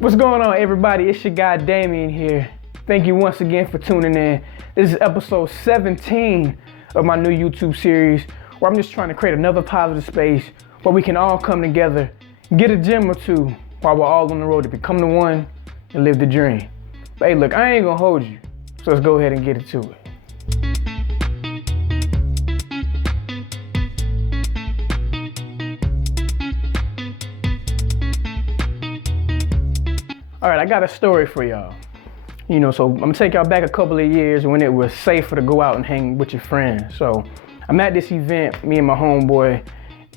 What's going on, everybody? It's your guy Damien here. Thank you once again for tuning in. This is episode 17 of my new YouTube series where I'm just trying to create another positive space where we can all come together, get a gym or two while we're all on the road to become the one and live the dream. But hey, look, I ain't gonna hold you, so let's go ahead and get into it. All right, I got a story for y'all. So I'm gonna take y'all back a couple of years when it was safer to go out and hang with your friends. So I'm at this event, me and my homeboy,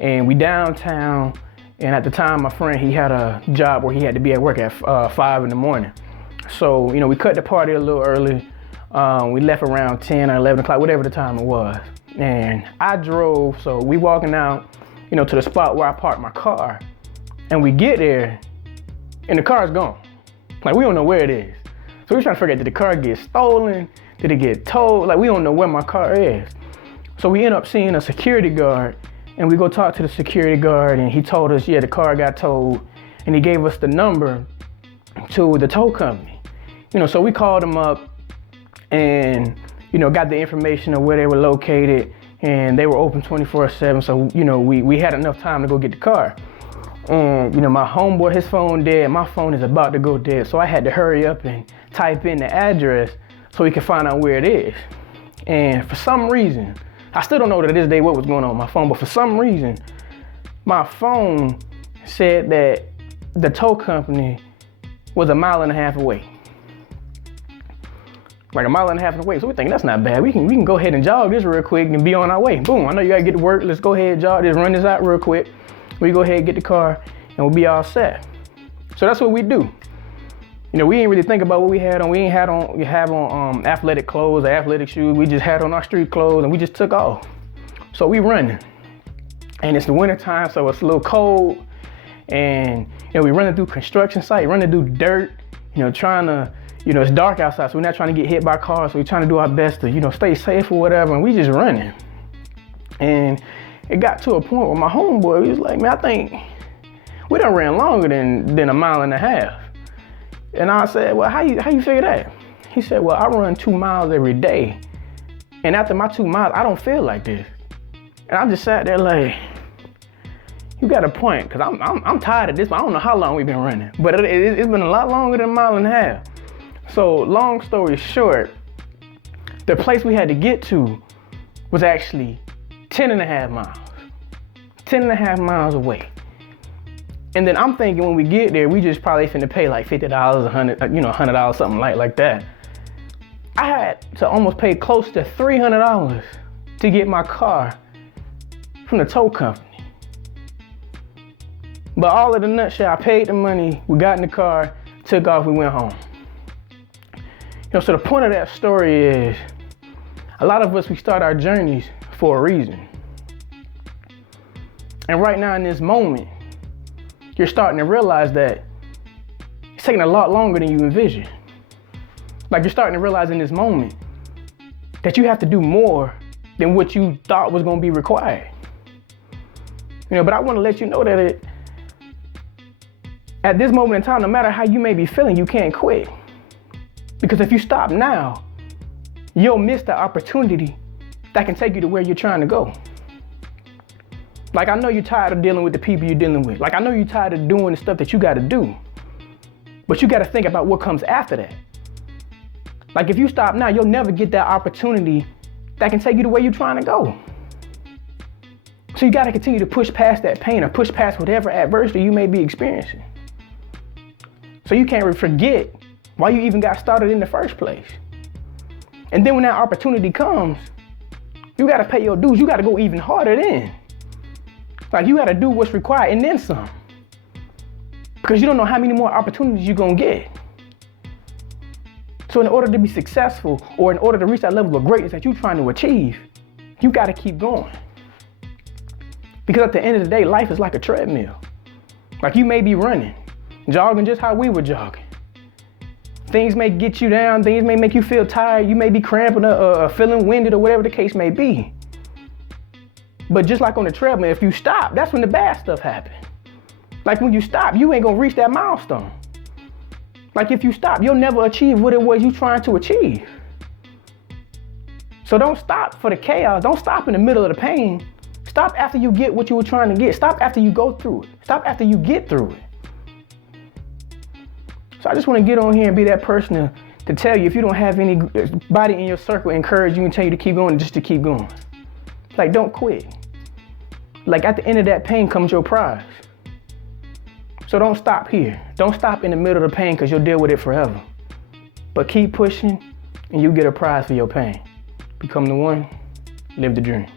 and we downtown. And at the time, my friend, he had a job where he had to be at work at 5 in the morning. So, we cut the party a little early. We left around 10 or 11 o'clock, whatever the time it was. And I drove, so we walking out, to the spot where I parked my car. And we get there, and the car's gone. Like, we don't know where it is. So we're trying to figure out, did the car get stolen? Did it get towed? Like, we don't know where my car is. So we end up seeing a security guard, and we go talk to the security guard, and he told us, yeah, the car got towed, and he gave us the number to the tow company. So we called them up and, got the information of where they were located, and they were open 24/7. So, we had enough time to go get the car. And, my homeboy, his phone dead, my phone is about to go dead. So I had to hurry up and type in the address so we could find out where it is. And for some reason, I still don't know to this day what was going on with my phone, but for some reason, my phone said that the tow company was 1.5 miles away. Like 1.5 miles away. So we're thinking, that's not bad. We can go ahead and jog this real quick and be on our way. Boom, I know you gotta get to work. Let's go ahead, jog this, run this out real quick. We go ahead and get the car and we'll be all set. So that's what we do. We didn't really think about what we had on. We have on athletic clothes or athletic shoes. We just had on our street clothes and we just took off. So we running. And it's the winter time, so it's a little cold. And we running through construction site, running through dirt, trying to, it's dark outside, so we're not trying to get hit by cars. So we're trying to do our best to, stay safe or whatever. And we just running. And it got to a point where my homeboy, he was like, man, I think we done ran longer than 1.5 miles. And I said, well, how you figure that? He said, well, I run 2 miles every day. And after my 2 miles, I don't feel like this. And I just sat there like, you got a point, because I'm tired of this, but I don't know how long we've been running. But it's been a lot longer than 1.5 miles. So long story short, the place we had to get to was actually 10.5 miles. 10.5 miles away. And then I'm thinking when we get there, we just probably finna pay like $50, $100, something like that. I had to almost pay close to $300 to get my car from the tow company. But all of the nutshell, I paid the money, we got in the car, took off, we went home. So the point of that story is, a lot of us, we start our journeys for a reason. And right now in this moment, you're starting to realize that it's taking a lot longer than you envisioned. Like, you're starting to realize in this moment that you have to do more than what you thought was gonna be required. But I wanna let you know that at this moment in time, no matter how you may be feeling, you can't quit. Because if you stop now, you'll miss the opportunity that can take you to where you're trying to go. Like, I know you're tired of dealing with the people you're dealing with. Like, I know you're tired of doing the stuff that you gotta do. But you gotta think about what comes after that. Like, if you stop now, you'll never get that opportunity that can take you to where you're trying to go. So you gotta continue to push past that pain or push past whatever adversity you may be experiencing. So you can't forget why you even got started in the first place. And then when that opportunity comes, you gotta pay your dues. You gotta go even harder then. Like, you gotta do what's required and then some. Because you don't know how many more opportunities you're gonna get. So in order to be successful, or in order to reach that level of greatness that you're trying to achieve, you gotta keep going. Because at the end of the day, life is like a treadmill. Like, you may be running, jogging just how we were jogging. Things may get you down, things may make you feel tired, you may be cramping or feeling winded or whatever the case may be. But just like on the treadmill, if you stop, that's when the bad stuff happens. Like, when you stop, you ain't gonna reach that milestone. Like if you stop, you'll never achieve what it was you're trying to achieve. So don't stop for the chaos. Don't stop in the middle of the pain. Stop after you get what you were trying to get. Stop after you go through it. Stop after you get through it. So I just want to get on here and be that person to tell you, if you don't have anybody in your circle encourage you and tell you to keep going, just to keep going. Like, don't quit. Like, at the end of that pain comes your prize. So don't stop here. Don't stop in the middle of the pain, because you'll deal with it forever. But keep pushing and you get a prize for your pain. Become the one, live the dream.